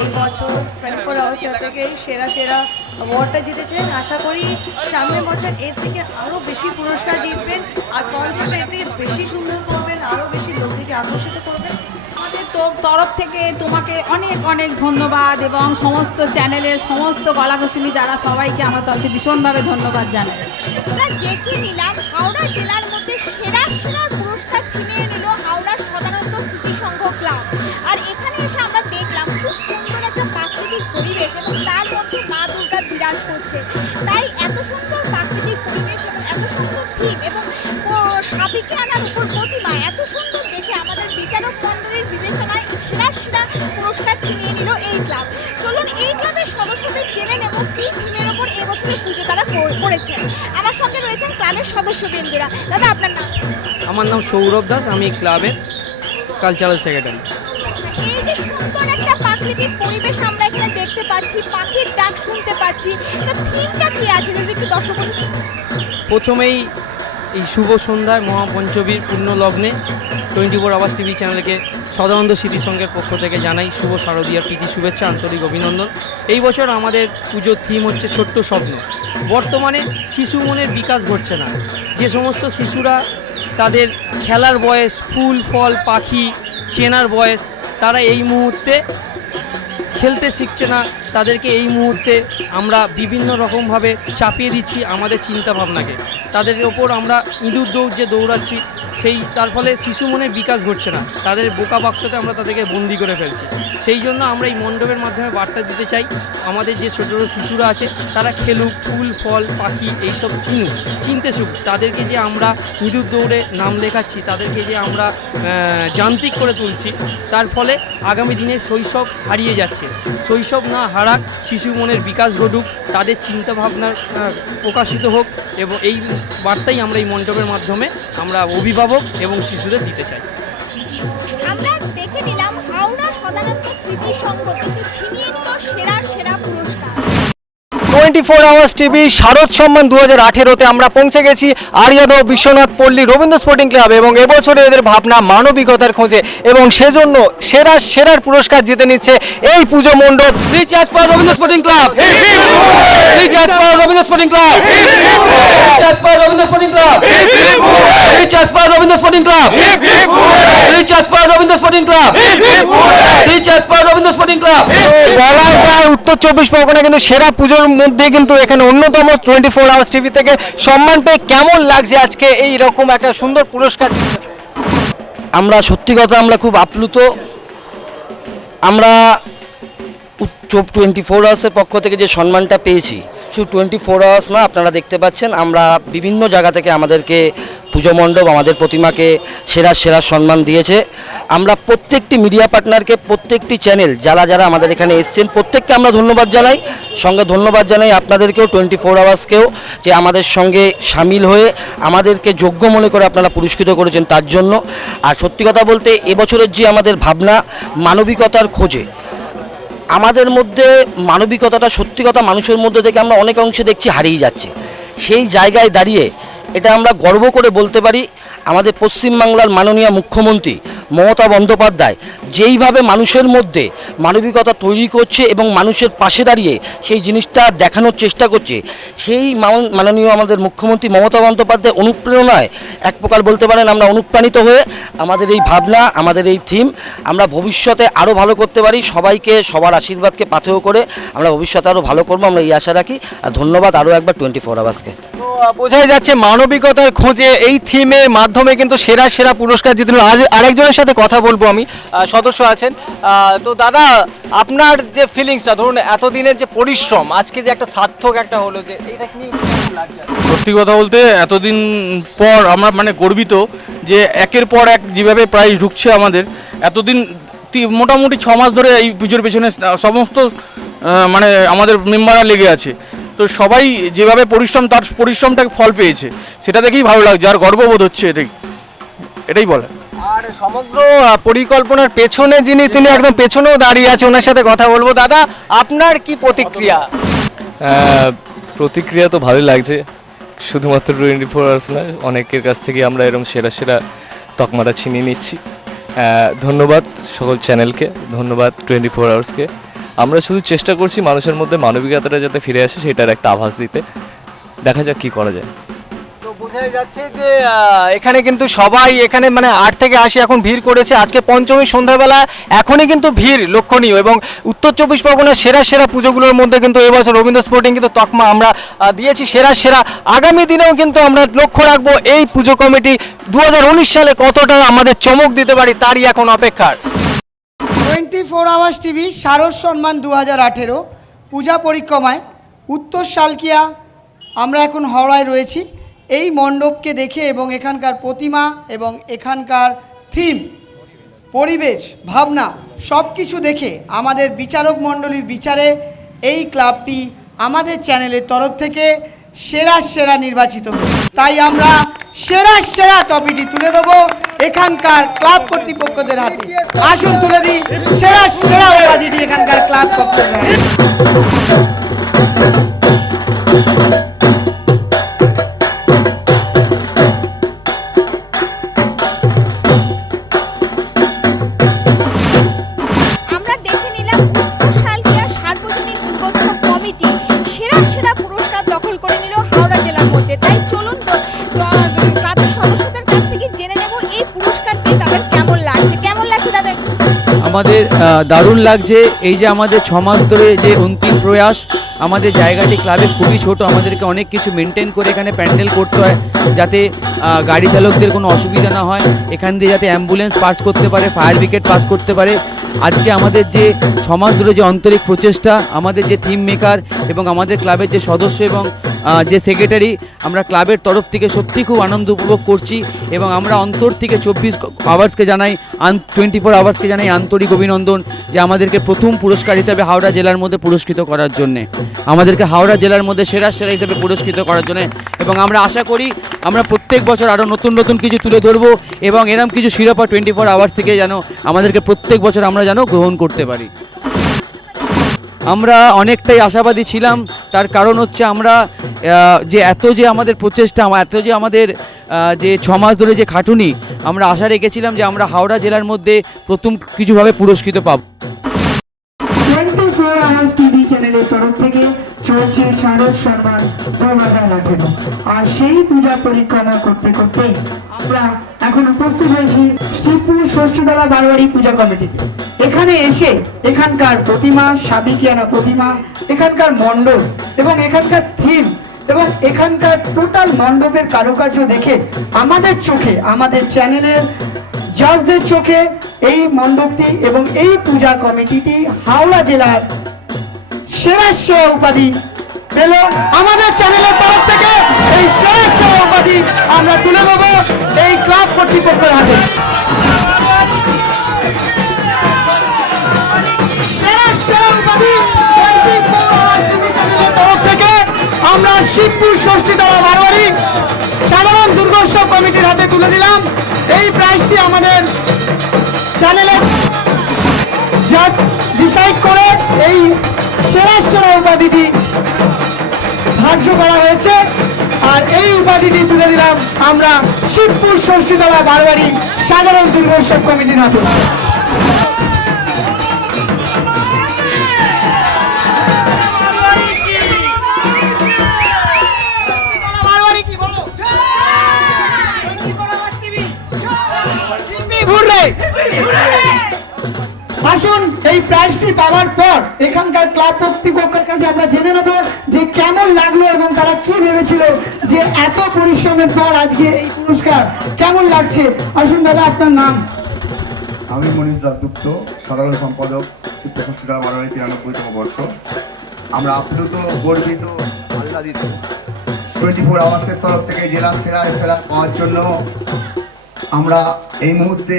এই বছর 24 আওয়ার্স থেকে সেরা সেরা অ্যাওয়ার্ডটা জিতেছেন। আশা করি সামনের বছর এর থেকে আরও বেশি পুরস্কার জিতবেন, আর কনসার্টটা এর থেকে বেশি সুন্দর করবেন, আরও বেশি লোকদেরকে আকর্ষিত করবেন। আমাদের তরফ থেকে তোমাকে অনেক অনেক ধন্যবাদ, এবং সমস্ত চ্যানেলের সমস্ত কলাকুশলী যারা, সবাইকে আমার তরফে ভীষণভাবে ধন্যবাদ জানাই। আমরা দেখে নিলাম হাওড়া জেলার মধ্যে সেরা সেরা পুরস্কার ছিনিয়ে নিল হাওড়া সদানন্দ স্মৃতি সংঘ ক্লাব। আর এখানে এসে আমরা দেখলাম খুব সুন্দর একটা প্রাকৃতিক পরিবেশ, এবং তার মধ্যে মা দুর্গা বিরাজ করছে। তাই এত সুন্দর প্রাকৃতিক পরিবেশ এবং এত সুন্দর থিম, এবং সাবিকে আনার উপর প্রতিমা এত সুন্দর দেখে আমাদের বিচারক মণ্ডলীর বিবেচনায় সেরা সেরা পুরস্কার ছিনিয়ে নিল এই ক্লাব। চলুন এই ক্লাবের সদস্যদের জেনে নেব কী থিমের ওপর এবছরের পুজো তারা করেছেন। আমার সঙ্গে রয়েছেন ক্লাবের সদস্যবৃন্দরা। দাদা, আপনার নাম? আমার নাম সৌরভ দাস, আমি ক্লাবের কালচারাল সেক্রেটারি। এই যে সুন্দর একটা প্রাকৃতিক পরিবেশ আমরা এখানে দেখতে পাচ্ছি, পাখির ডাক শুনতে পাচ্ছি, তা থিমটা কি আছে যদি একটু দর্শক বলুন। প্রথমেই এই শুভ সন্ধ্যায় মহাপঞ্চমীর পূর্ণ লগ্নে 24 আওয়ার্স টিভি চ্যানেলকে সদানন্দ স্মৃতি সংঘের পক্ষ থেকে জানাই শুভ শারদীয়ার প্রীতি শুভেচ্ছা, আন্তরিক অভিনন্দন। এই বছর আমাদের পুজোর থিম হচ্ছে ছোট্ট স্বপ্ন। বর্তমানে শিশু মনের বিকাশ ঘটছে না। যে সমস্ত শিশুরা তাদের খেলার বয়স, ফুল ফল পাখি চেনার বয়স, তারা এই মুহূর্তে খেলতে শিখছে না, তাদেরকে এই মুহূর্তে আমরা বিভিন্ন রকমভাবে চাপিয়ে দিচ্ছি আমাদের চিন্তাভাবনাকে। তাদের ওপর আমরা ইঁদুর দৌড় যে দৌড়াচ্ছি, তার ফলে শিশু মনের বিকাশ ঘটছে না, তাদের বোকা বাক্সতে আমরা তাদেরকে বন্দি করে ফেলছি। সেই জন্য আমরা এই মণ্ডপের মাধ্যমে বার্তা দিতে চাই, আমাদের যে ছোটো ছোটো শিশুরা আছে তারা খেলুক, ফুল ফল পাখি এইসব চিনতে শিখুক। তাদেরকে যে আমরা ইঁদুর দৌড়ে নাম লেখাচ্ছি, তাদেরকে যে আমরা যান্ত্রিক করে তুলছি, তার ফলে আগামী দিনে শৈশব হারিয়ে যাচ্ছে। শৈশব না হারাক, শিশু মনের বিকাশ ঘটুক, তাদের চিন্তাভাবনার প্রকাশিত হোক, এবং এই বার্তাই আমরা এই মণ্ডপের মাধ্যমে আমরা অভিভাবক এবং শিশুদের দিতে চাই। আমরা দেখে নিলাম হাওড়া সদানন্দ স্মৃতি সংঘ কিন্তু ছিনিয়ে নিল সেরা সেরা পুরস্কার। 24 আওয়ার্স টিভি শারদ সম্মান 2018-তে আমরা পৌঁছে গেছি আরিয়াদহ বিশ্বনাথ পল্লী রবীন্দ্র স্পোর্টিং ক্লাব, এবং এবছরে এদের ভাবনা মানবিকতার খোঁজে, এবং সেজন্য সেরার পুরস্কার জিতে নিচ্ছে এই পুজো মণ্ডপ। Rabindra sporting club, Rabindra sporting club, Rabindra sporting club, Rabindra sporting club, Rabindra sporting club, Rabindra sporting club. বলা যায় উত্তর 24 পরগনা কিন্তু সেরা পুজোর মধ্যে কিন্তু এখানে অন্যতম। 24 আওয়ার্স টিভি থেকে সম্মান পেয়ে কেমন লাগছে আজকে এই রকম একটা সুন্দর পুরস্কার? আমরা সত্যি কথা আমরা খুব আপ্লুত। আমরা 24 আওয়ার্সের পক্ষ থেকে যে সম্মানটা পেয়েছি, শুধু 24 আওয়ার্স না, আপনারা দেখতে পাচ্ছেন আমরা বিভিন্ন জায়গা থেকে আমাদেরকে পুজো মণ্ডপ আমাদের প্রতিমাকে সেরা সম্মান দিয়েছে। আমরা প্রত্যেকটি মিডিয়া পার্টনারকে, প্রত্যেকটি চ্যানেল যারা আমাদের এখানে এসছেন প্রত্যেককে আমরা ধন্যবাদ জানাই। সঙ্গে ধন্যবাদ জানাই আপনাদেরকেও, 24 আওয়ার্সকেও, যে আমাদের সঙ্গে সামিল হয়ে আমাদেরকে যোগ্য মনে করে আপনারা পুরস্কৃত করেছেন তার জন্য। আর সত্যি কথা বলতে এবছরের যে আমাদের ভাবনা মানবিকতার খোঁজে, আমাদের মধ্যে মানবিকতাটা সত্যি কথা মানুষের মধ্যে থেকে আমরা অনেক অংশে দেখছি হারিয়ে যাচ্ছে। সেই জায়গায় দাঁড়িয়ে এটা আমরা গর্ব করে বলতে পারি আমাদের পশ্চিমবাংলার মাননীয় মুখ্যমন্ত্রী মমতা বন্দ্যোপাধ্যায় যেইভাবে মানুষের মধ্যে মানবিকতা তৈরি করছে এবং মানুষের পাশে দাঁড়িয়ে সেই জিনিসটা দেখানোর চেষ্টা করছে, সেই মাননীয় আমাদের মুখ্যমন্ত্রী মমতা বন্দ্যোপাধ্যায় অনুপ্রেরণায় এক প্রকার বলতে পারেন আমরা অনুপ্রাণিত হয়ে আমাদের এই ভাবনা, আমাদের এই থিম আমরা ভবিষ্যতে আরও ভালো করতে পারি, সবাইকে সবার আশীর্বাদকে পাথেয় করে আমরা ভবিষ্যতে আরও ভালো করবো, আমরা এই আশা রাখি। আর ধন্যবাদ আরও একবার 24 আওয়ার্সকে। তো বোঝাই যাচ্ছে মানবিকতার খোঁজে এই থিমের মাধ্যমে কিন্তু সেরা সেরা পুরস্কার জিতল। আজ আরেকজনের সাথে কথা বলবো আমি, সদস্য আছেন। তো দাদা, আপনার যে ফিলিংসটা, ধরুন এতদিনের যে পরিশ্রম আজকে যে একটা সার্থক একটা হলো, যে এটা কি লাগছে? সত্যি কথা বলতে এতদিন পর আমরা মানে গর্বিত যে একের পর এক যেভাবে প্রাইজ ঢুকছে আমাদের। এতদিন মোটামুটি 6 মাস ধরে এই পুজোর পেছনে সমস্ত মানে আমাদের মেম্বাররা লেগে আছে। তো সবাই যেভাবে পরিশ্রম, তার পরিশ্রমটাকে ফল পেয়েছে, সেটা দেখেই ভালো লাগছে আর গর্ববোধ হচ্ছে, এটাই বলে। আর সমগ্র পরিকল্পনার পেছনে তিনি একদম পেছনেও দাঁড়িয়ে আছে, ওনার সাথে কথা বলবো। দাদা, আপনার কি প্রতিক্রিয়া? প্রতিক্রিয়া তো ভালোই লাগছে, শুধুমাত্র 24 আওয়ার্স নয়, অনেকের কাছ থেকে আমরা এরকম সেরা সেরা তকমাটা ছিনিয়ে নিচ্ছি। ধন্যবাদ সকল চ্যানেলকে, ধন্যবাদ 24 আওয়ার্সকে। আমরা শুধু চেষ্টা করছি মানুষের মধ্যে মানবিকতাটা যাতে ফিরে আসে, সেটার একটা আভাস দিতে। দেখা যাক কি করা যায়। তো বোঝাই যাচ্ছে যে এখানে কিন্তু সবাই এখানে মানে 8 থেকে 80 এখন ভিড় করেছে। আজকে পঞ্চমী সন্ধ্যাবেলা এখনই কিন্তু ভিড় লক্ষণীয়, এবং উত্তর 24 পরগনার সেরা সেরা পুজোগুলোর মধ্যে কিন্তু এবছর রবীন্দ্র স্পোর্টিং কিন্তু তকমা আমরা দিয়েছি সেরা সেরা। আগামী দিনেও কিন্তু আমরা লক্ষ্য রাখবো এই পুজো কমিটি 2019 সালে কতটা আমাদের চমক দিতে পারি, তারই এখন অপেক্ষার। 24 আওয়ার্স টিভি শারদ সম্মান 2018 পূজা পরিক্রমায় উত্তর শালকিয়া, আমরা এখন হাওড়ায় রয়েছি। এই মণ্ডপকে দেখে এবং এখানকার প্রতিমা এবং এখানকার থিম, পরিবেশ, ভাবনা সব কিছু দেখে আমাদের বিচারক মণ্ডলীর বিচারে এই ক্লাবটি আমাদের চ্যানেলের তরফ থেকে সেরা সেরা নির্বাচিত হয়েছে। তাই আমরা সেরা সেরা ট্রফিটি তুলে দেবো এখানকার ক্লাব কর্তৃপক্ষদের হাতে। আসুন তুলে দিই সেরা সেরা উপাধিটি এখানকার ক্লাব কর্তৃপক্ষের হাতে। আমরা দেখে নিলাম উত্তর শালকিয়া সার্বজনীন দুর্গোৎসব কমিটি সেরা সেরা পুরস্কার দখল করে নিল হাওড়া জেলার মধ্যে। তাই চলুন তো ক্লাবের সদস্যদের কাছ থেকে জেনে নেব এই পুরস্কার পেয়ে তাদের কেমন লাগছে। কেমন লাগছে তাদের? আমাদের দারুণ লাগছে। এই যে আমাদের 6 মাস ধরে যে অন্তিম প্রয়াস, আমাদের জায়গাটি ক্লাবে খুবই ছোট, আমাদেরকে অনেক কিছু মেনটেন করে এখানে প্যান্ডেল করতে হয় যাতে গাড়ি চালকদের কোনো অসুবিধা না হয়, এখান দিয়ে যাতে অ্যাম্বুলেন্স পাস করতে পারে, ফায়ার ব্রিগেড পাস করতে পারে। আজকে আমাদের যে 6 মাস ধরে যে আন্তরিক প্রচেষ্টা, আমাদের যে থিম মেকার এবং আমাদের ক্লাবের যে সদস্য এবং যে সেক্রেটারি, আমরা ক্লাবের তরফ থেকে সত্যি খুব আনন্দ উপভোগ করছি এবং আমরা অন্তর থেকে 24 আওয়ার্সকে জানাই, 24 আওয়ার্সকে জানাই আন্তরিক অভিনন্দন যে আমাদেরকে প্রথম পুরস্কার হিসাবে হাওড়া জেলার মধ্যে পুরস্কৃত করার জন্যে, আমাদেরকে হাওড়া জেলার মধ্যে সেরা সেরা হিসেবে পুরস্কৃত করার জন্য। এবং আমরা আশা করি আমরা প্রত্যেক বছর আরও নতুন নতুন কিছু তুলে ধরবো এবং এরম কিছু শিরোপা 24 আওয়ার্স থেকে যেন আমাদেরকে প্রত্যেক বছর আমরা যেন গ্রহণ করতে পারি। আমরা অনেকটাই আশাবাদী ছিলাম, তার কারণ হচ্ছে আমরা যে এত যে আমাদের প্রচেষ্টা, এত যে আমাদের যে 6 মাস ধরে যে খাটুনি, আমরা আশা রেখেছিলাম যে আমরা হাওড়া জেলার মধ্যে প্রথম কিছুভাবে পুরস্কৃত পাব। 24 আওয়ার্স টিভি চ্যানেলের তরফ থেকে চলছে শারদ সম্মান 2018, আর সেই পূজা পরিক্রমা করতে করতেই আমরা এখন উপস্থিত হয়েছি শিবপুর ষষ্ঠীতলা বারোয়ারি পূজা কমিটিতে। এখানে এসে এখানকার প্রতিমা, সাবিকিয়ানা প্রতিমা, এখানকার মণ্ডপ এবং এখানকার থিম এবং এখানকার টোটাল মণ্ডপের কারুকার্য দেখে আমাদের চোখে, আমাদের চ্যানেলের জাজদের চোখে এই মণ্ডপটি এবং এই পূজা কমিটিটি হাওড়া জেলার সেরা সেরা উপাধি পেল। আমাদের চ্যানেলের তরফ থেকে এই সেরা সেরা উপাধি আমরা তুলে দেবো এই ক্লাব কর্তৃপক্ষের হাতে। সেরা সেরা উপাধি 24 আওয়ার্স টিভি চ্যানেলের তরফ থেকে আমরা শিবপুর ষষ্ঠীতলা বারোয়ারি সাধারণ দুর্গোৎসব কমিটির হাতে তুলে দিলাম। এই প্রাইজটি আমাদের চ্যানেলের জাজ ডিসাইড করে এই সেরা সেরা উপাধিটি ধার্য করা হয়েছে আর এই উপাধিটি তুলে দিলাম আমরা শিবপুর ষষ্ঠীতলা বারবাড়ি সাধারণ দুর্গোৎসব কমিটির হাতে। আসুন এই প্রাইজটি পাওয়ার পর এখানকার ক্লাব কর্তৃপক্ষের কাছে আমরা জেনে নেব যে কেমন লাগলো এবং তারা কি ভেবেছিল যে এত পরিশ্রমের পর আজকে এই পুরস্কার কেমন লাগছে। আসুন দাদা, আপনার নাম? আমি মনীষ দাসগুপ্ত, সাধারণ সম্পাদক, শিবপুর ষষ্ঠীতলা বারবাড়ি 93তম বর্ষ। আমরা আপ্লুত, গর্বিত, আহ্লাদিত 24 আওয়ার্সের তরফ থেকে জেলার সেরা পাওয়ার জন্য আমরা এই মুহূর্তে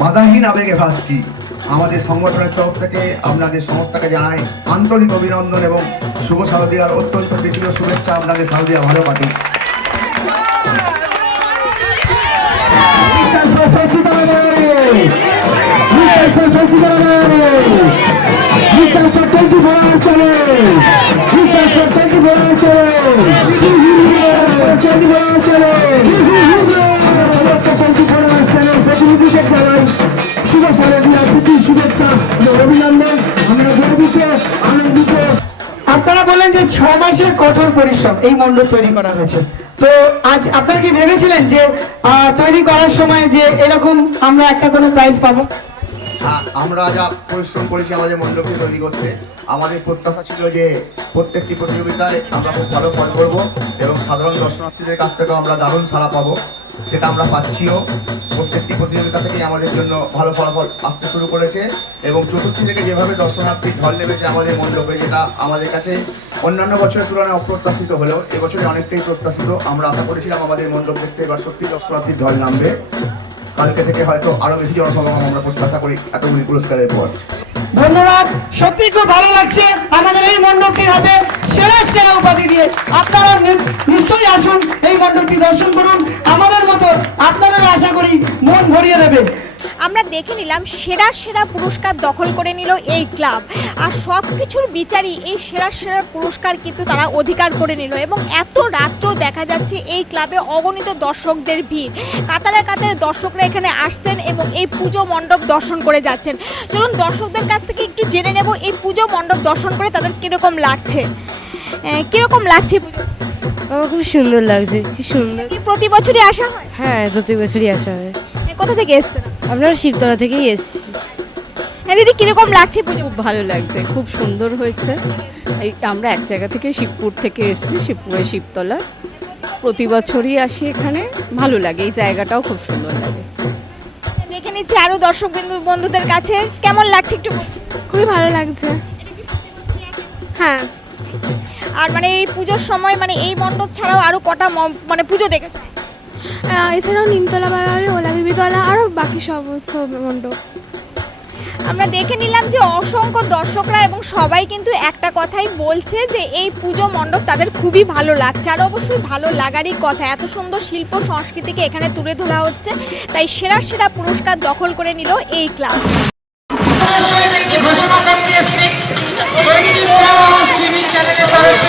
বাধাহীন আবেগে ভাসছি। আমাদের সংগঠনের তরফ থেকে আপনাদের সংস্থাকে জানাই আন্তরিক অভিনন্দন এবং শুভ শারদীয়ার অত্যন্ত প্রীতীয় শুভেচ্ছা। আপনাদের শারদীয়া ভালো কাটুক। প্রতিনিধিদের জানাই শুভ শারদীয়া প্রীতি শুভেচ্ছা ও অভিনন্দন। আমরা গর্বিত, আনন্দিত। আপনারা বললেন যে 6 মাসের কঠোর পরিশ্রম এই মণ্ডপ তৈরি করা হয়েছে, তো আজ আপনারা কি ভেবেছিলেন যে তৈরি করার সময় যে এরকম আমরা একটা কোনো প্রাইজ পাবো? আমরা যা পরিশ্রম করেছি আমাদের মণ্ডপকে তৈরি করতে, আমাদের প্রত্যাশা ছিল যে প্রত্যেকটি প্রতিযোগিতায় আমরা খুব ভালো ফল করব এবং সাধারণ দর্শনার্থীদের কাছ থেকেও আমরা দারুণ সাড়া পাবো। সেটা আমরা পাচ্ছিও। প্রত্যেকটি প্রতিযোগিতা থেকেই আমাদের জন্য ভালো ফলাফল আসতে শুরু করেছে এবং চতুর্থী থেকে যেভাবে দর্শনার্থী ঢল নেমেছে আমাদের মণ্ডপে, যেটা আমাদের কাছে অন্যান্য বছরের তুলনায় অপ্রত্যাশিত হলেও এবছরে অনেকটাই প্রত্যাশিত। আমরা আশা করেছিলাম আমাদের মণ্ডপ দেখতে এবার সত্যি দর্শনার্থীর ঢল নামবে। কালকে থেকে হয়তো আরো বেশি জনসমাগম আমরা প্রত্যাশা করি এতগুলি পুরস্কারের পর। ধন্যবাদ, সত্যি খুব ভালো লাগছে আমাদের এই মণ্ডপটির হাতে সেরা উপাধি দিয়ে। আপনারা নিশ্চয়ই আসুন, এই মণ্ডপটি দর্শন করুন, আমাদের মতো আপনাদেরও আশা করি মন ভরিয়ে দেবে। আমরা দেখে নিলাম সেরা পুরস্কার দখল করে নিল এই ক্লাব, আর সব কিছুর বিচারই এই সেরা পুরস্কার কিন্তু তারা অধিকার করে নিল। এবং এত রাত্রেও দেখা যাচ্ছে এই ক্লাবে অগণিত দর্শকদের ভিড়, কাতারে দর্শকরা এখানে আসছেন এবং এই পুজো মণ্ডপ দর্শন করে যাচ্ছেন। চলুন দর্শকদের কাছ থেকে একটু জেনে নেব এই পুজো মণ্ডপ দর্শন করে তাদের কীরকম লাগছে। কীরকম লাগছে পুজো? আমার খুব সুন্দর লাগছে, কি সুন্দর। কি প্রতি বছরই আসা হয়? হ্যাঁ, প্রতি বছরই আসা হয়। কোথা থেকে এসছেন? আপনারা শিবতলা থেকেই এসছি। হ্যাঁ দিদি, কীরকম লাগছে পুজো? খুব ভালো লাগছে, খুব সুন্দর হয়েছে। এই আমরা এক জায়গা থেকে শিবপুর থেকে এসেছি, শিবপুরের শিবতলা। প্রতি বছরই আসি এখানে, ভালো লাগে, এই জায়গাটাও খুব সুন্দর লাগে। দেখে নিচ্ছি আরও দর্শক বন্ধুদের কাছে কেমন লাগছে একটু। খুবই ভালো লাগছে। হ্যাঁ। আর মানে এই পুজোর সময় মানে এই মণ্ডপ ছাড়াও আরও কটা মানে পুজো দেখেছে? এছাড়াও নিমতলা বাড়াবাড়ি, ওলাবিবিতলা, আরও বাকি সমস্ত মণ্ডপ। আমরা দেখে নিলাম যে অসংখ্য দর্শকরা এবং সবাই কিন্তু একটা কথাই বলছে যে এই পুজো মণ্ডপ তাদের খুবই ভালো লাগছে। আর অবশ্যই ভালো লাগারই কথা, এত সুন্দর শিল্প সংস্কৃতিকে এখানে তুলে ধরা হচ্ছে, তাই সেরা পুরস্কার দখল করে নিল এই ক্লাব। ঘোষণা করতে এসেছি 24 আওয়ার্স টিভি চ্যানেলের তরফে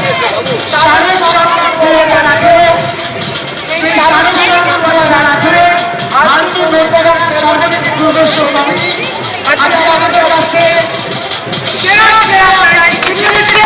শারদ সম্মান 2018, সেই শারদ সম্মান 2018 আলতু মেম্বার সর্বদিকে দুর্গোৎসব কমিটি আজকে আমাদের কাছ থেকে সেরা প্রাইজটি দিয়েছে।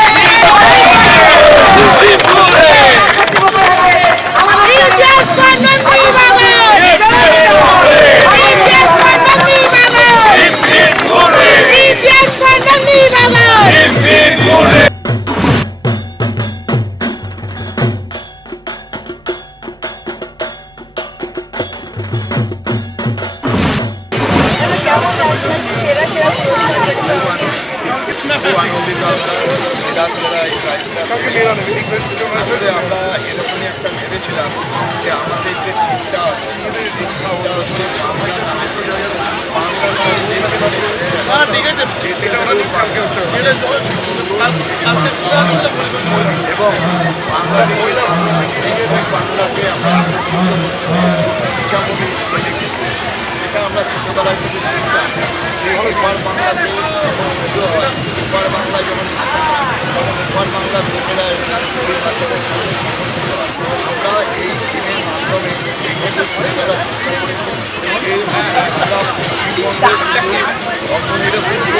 খুব আনন্দিত আমরা সেরা এই প্রাইজটা। আসলে আমরা এরকমই একটা ভেবেছিলাম যে আমাদের যে থিমটা আছে সেই থিমটা হচ্ছে বাংলা নামে দেশ, এবং বাংলাদেশের বাংলা, এই বাংলাকে আমরা ইচ্ছামতি এটা আমরা ছোটোবেলায় থেকে শুনতাম যে এবার বাংলাতে যখন পুজো হয়, এবার বাংলা যখন ভাষা হয়, তখন এবার বাংলার লোকেরা এসে ওই ভাষাটার সঙ্গে শাসন করে ধর্মনিরপেক্ষ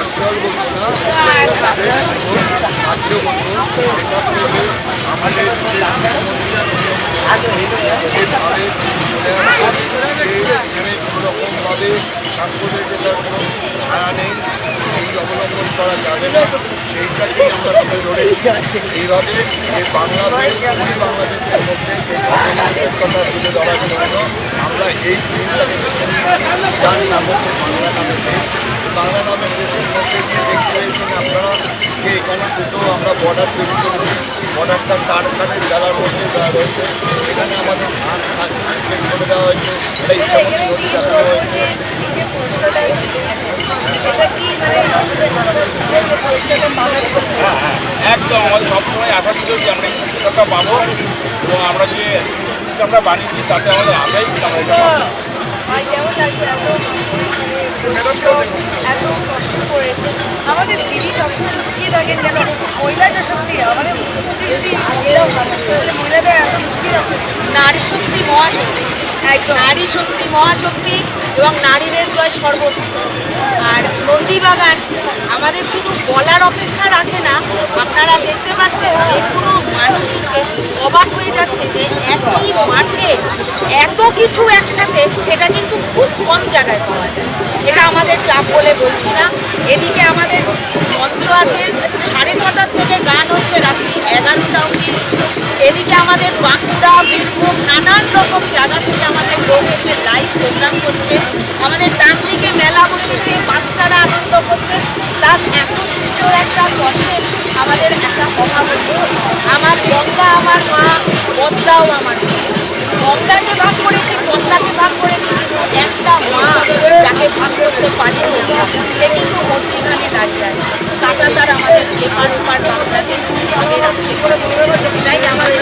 অঞ্চল বলবো না, দেশ বলবো, রাজ্য বলবো, যেটা থেকে আমাদের যেভাবে চলে আসছে যে এখানে কোনোরকমভাবে সাম্প্রদায়িকতার কোনো ছায়া নেই, এই অবলম্বন করা যাবে না, সেইটাকেই আমরা তুলে ধরেছি। এইভাবে যে বাংলাদেশ দুই বাংলাদেশের মধ্যে যে ধর্মনিরপেক্ষতা তুলে ধরার জন্য আমরা এই দিনটাকে বেছে নিয়েছি, যার নাম হচ্ছে বাংলা নামের দেশ। বাংলা নামের দেশের মধ্যে গিয়ে দেখতে পেয়েছেন আপনারা যে এখানে দুটো আমরা বর্ডার তৈরি করেছি। বর্ডারটা তারকানের জেলার মধ্যে রয়েছে, সেখানে আমাদের ধান ক্ষেত করে দেওয়া হয়েছে, একটা ইচ্ছামতি নদী দেখানো হয়েছে। একদম আমাদের সবসময় আশা ছিল যে আমরা এই পুরস্কারটা পাবো এবং আমরা যে পুরস্কারটা বানিয়েছি তাতে আমাদের আশাই আমরা এটা পাবো। এত কষ্ট করেছে আমাদের দিদি সবসময় লুকিয়ে থাকেন যেন মহিলা শক্তি আমাদের মুখ্যমন্ত্রী যদি এরাও তাহলে মহিলাদের এত লুকিয়ে রাখে। নারী শক্তি মহাশক্তি, একদম নারী শক্তি মহাশক্তি এবং নারীদের জয় সর্বত্র। আর নন্দীবাগান আমাদের শুধু বলার অপেক্ষা রাখে না, আপনারা দেখতে পাচ্ছেন যে কোনো মানুষ এসে অবাক হয়ে যাচ্ছে যে একই মাঠে এত কিছু একসাথে, এটা কিন্তু খুব কম জায়গায় পাওয়া যায়। এটা আমাদের ক্লাব বলে বলছি না, এদিকে আমাদের মঞ্চ আছে 6:30 থেকে গান হচ্ছে রাত্রি 11টা অবধি। এদিকে আমাদের বাঁকুড়া, বীরভূম নানান রকম জায়গা থেকে আমাদের লোক এসে লাইভ প্রোগ্রাম করছে। আমাদের ডান দিকে মেলা বসেছে, বাচ্চারা আনন্দ করছে, প্লাস এত সুন্দর একটা কনসেপ্ট আমাদের একটা অভাব। আমার গঙ্গা আমার মা, পদ্মাও আমার মা। গঙ্গাকে ভাগ করেছি, পদ্মাকে ভাগ করেছি, কিন্তু একটা মা যাকে ভাগ করতে পারিনি আমরা, সে কিন্তু মধ্যখানে দাঁড়িয়ে আছে। কাঁটাতার আমাদের এপার ওপার বাংলাকে ভাগে রাখতে পারে, এটাই আমাদের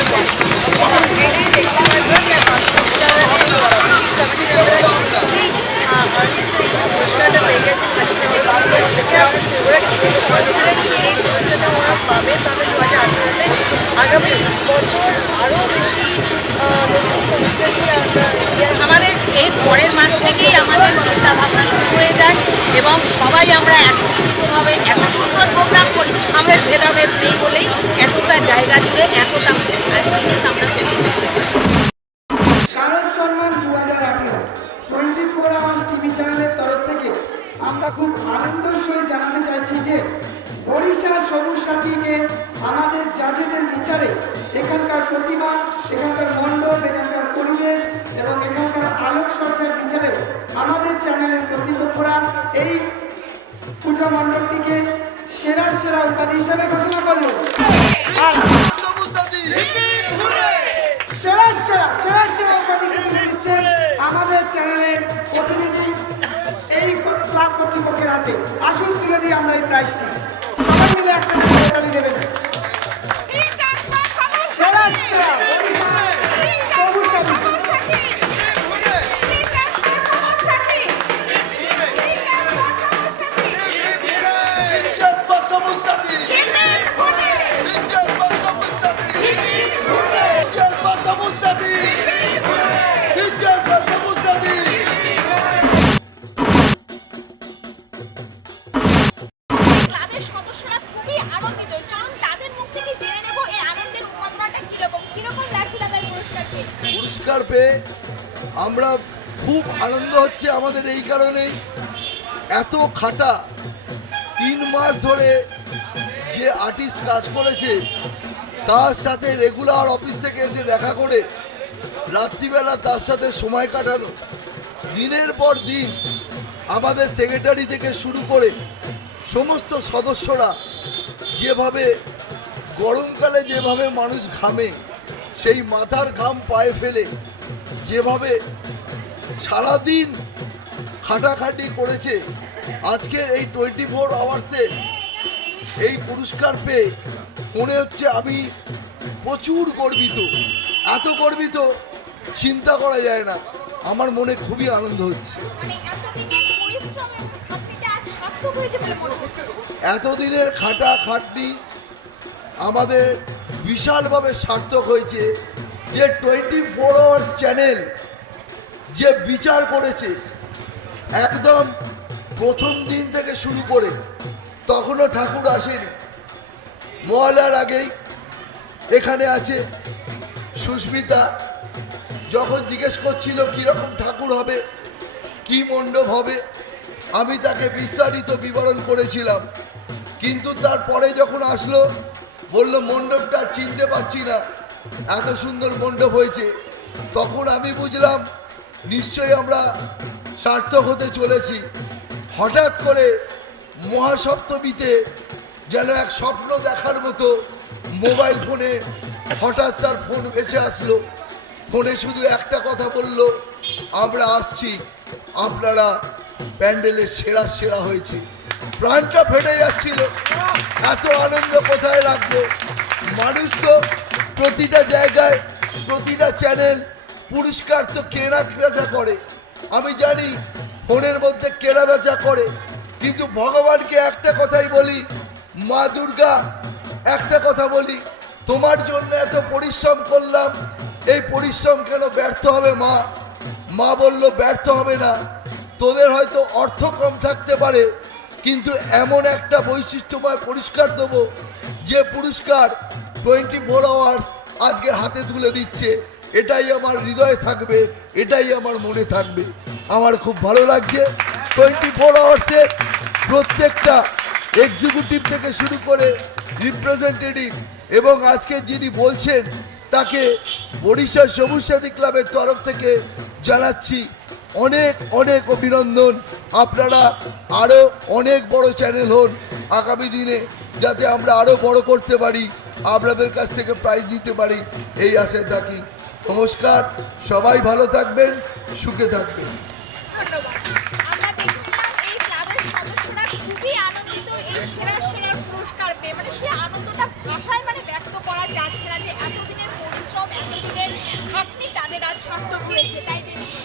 আগামী বছর আরও বেশি নতুন কনসেপ্ট আমাদের এর পরের মাস থেকেই আমাদের চিন্তা ভাবনা শুরু হয়ে যায় এবং সবাই আমরা একত্রিতভাবে এত সুন্দর প্রোগ্রাম করি। আমাদের ভেদাভেদ নেই বলেই এতটা জায়গা জুড়ে এতটা জিনিস আমরা তৈরি করতে পারি। শারদ সম্মান 2018 24 আওয়ার্স টিভি চ্যানেলের তরফ থেকে আমরা খুব আনন্দের সহিত জানাতে চাইছি যে ওড়িশা সবুজ সাথীকে আমাদের জাজেদের বিচারে এখানকার প্রতিমা, এখানকার মণ্ডপ, এখানকার পরিবেশ এবং এখানকার আলোকসজ্জার বিচারে আমাদের চ্যানেলের কর্তৃপক্ষরা এই পূজা মণ্ডপটিকে সেরা সেরা উপাধি হিসেবে ঘোষণা করল। সেরা সেরা সেরা সেরা উপাধিকে তুলে দিচ্ছেন আমাদের চ্যানেলের প্রতিনিধি এই ক্লাব কর্তৃপক্ষের হাতে। আসুন তুলে দিই আমরা এই প্রাইজটি, সবাই মিলে একসাথে তালি দেবেন। সেরা সেরা সবুজ সাথী। ক্লাবের সদস্যরা খুবই আনন্দিত। চলুন তাদের মুখ থেকে জেনে নেব এই আনন্দের উন্মাদনাটা কিরকম লাগছে দাদা এই পুরস্কার পেয়ে। পুরস্কার পেয়ে আমরা খুব আনন্দ হচ্ছে আমাদের এই কারণেই, এত খাটা 3 মাস ধরে যে আর্টিস্ট কাজ করেছে তার সাথে রেগুলার অফিস থেকে এসে দেখা করে রাত্রিবেলা তার সাথে সময় কাটানো, দিনের পর দিন আমাদের সেক্রেটারি থেকে শুরু করে সমস্ত সদস্যরা যেভাবে গরমকালে যেভাবে মানুষ ঘামে, সেই মাথার ঘাম পায়ে ফেলে যেভাবে সারাদিন খাটাখাটি করেছে, আজকের এই 24 আওয়ার্সে এই পুরস্কার পেয়ে মনে হচ্ছে আমি প্রচুর গর্বিত। এত গর্বিত চিন্তা করা যায় না, আমার মনে খুবই আনন্দ হচ্ছে। এতদিনের খাটাখাটনি আমাদের বিশালভাবে সার্থক হয়েছে। যে 24 আওয়ার্স চ্যানেল যে বিচার করেছে, একদম প্রথম দিন থেকে শুরু করে তখনও ঠাকুর আসেনি, মহালয়ার আগেই এখানে আছে সুস্মিতা। যখন জিজ্ঞেস করছিল কীরকম ঠাকুর হবে, কি মণ্ডপ হবে, আমি তাকে বিস্তারিত বিবরণ করেছিলাম। কিন্তু তারপরে যখন আসলো বলল মণ্ডপটা চিনতে পারছি না, এত সুন্দর মণ্ডপ হয়েছে, তখন আমি বুঝলাম নিশ্চয়ই আমরা সার্থক হতে চলেছি। হঠাৎ করে মহাসপ্তমীতে যেন এক স্বপ্ন দেখার মতো মোবাইল ফোনে হঠাৎ তার ফোন ভেসে আসলো। ফোনে শুধু একটা কথা বলল, আমরা আসছি, আপনারা প্যান্ডেলের সেরা সেরা হয়েছে। প্রাণটা ফেটে যাচ্ছিল, এত আনন্দ কোথায় রাখবো। মানুষ তো প্রতিটা জায়গায় প্রতিটা চ্যানেল পুরস্কার তো কেনা বেচা করে, আমি জানি ফোনের মধ্যে কেনা বেচা করে, কিন্তু ভগবানকে একটা কথাই বলি, মা দুর্গা একটা কথা বলি, তোমার জন্য এত পরিশ্রম করলাম, এই পরিশ্রম কেন ব্যর্থ হবে মা? মা বলল ব্যর্থ হবে না, তোদের হয়তো অর্থ কম থাকতে পারে, কিন্তু এমন একটা বৈশিষ্ট্যময় পুরস্কার দেবো যে পুরস্কার 24 আওয়ার্স আজকে হাতে তুলে দিচ্ছে। এটাই আমার হৃদয়ে থাকবে, এটাই আমার মনে থাকবে। আমার খুব ভালো লাগছে 24 আওয়ার্সের প্রত্যেকটা এক্সিকিউটিভ থেকে শুরু করে রিপ্রেজেন্টেটিভ এবং আজকে যিনি বলছেন তাকে বরিশাল সবুজ সাথী ক্লাবের তরফ থেকে জানাচ্ছি অনেক অনেক অভিনন্দন। আপনারা আরও অনেক বড় চ্যানেল হন আগামী দিনে, যাতে আমরা আরও বড় করতে পারি, আপনাদের কাছ থেকে প্রাইজ নিতে পারি, এই আশায় থাকি। নমস্কার, সবাই ভালো থাকবেন, সুখে থাকবেন। খুবই আনন্দিত এই সেরা সেরার পুরস্কার পেয়ে, মানে সেই আনন্দটা ভাষায় ব্যক্ত করা যাচ্ছে না, যে এতদিনের পরিশ্রম এতদিনের খাটনি তাদের আজ সার্থক হয়েছে। তাই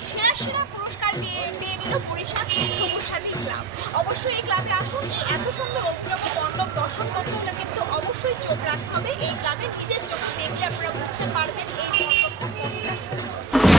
সেরা সেরা পুরস্কার পেয়ে নিল বরিশাল সবুজ সাথী ক্লাব। অবশ্যই এই ক্লাবে আসুন, এত সুন্দর অভিনব মণ্ডপ দর্শন করতে হলে কিন্তু অবশ্যই চোখ রাখতে হবে এই ক্লাবে, নিজের চোখে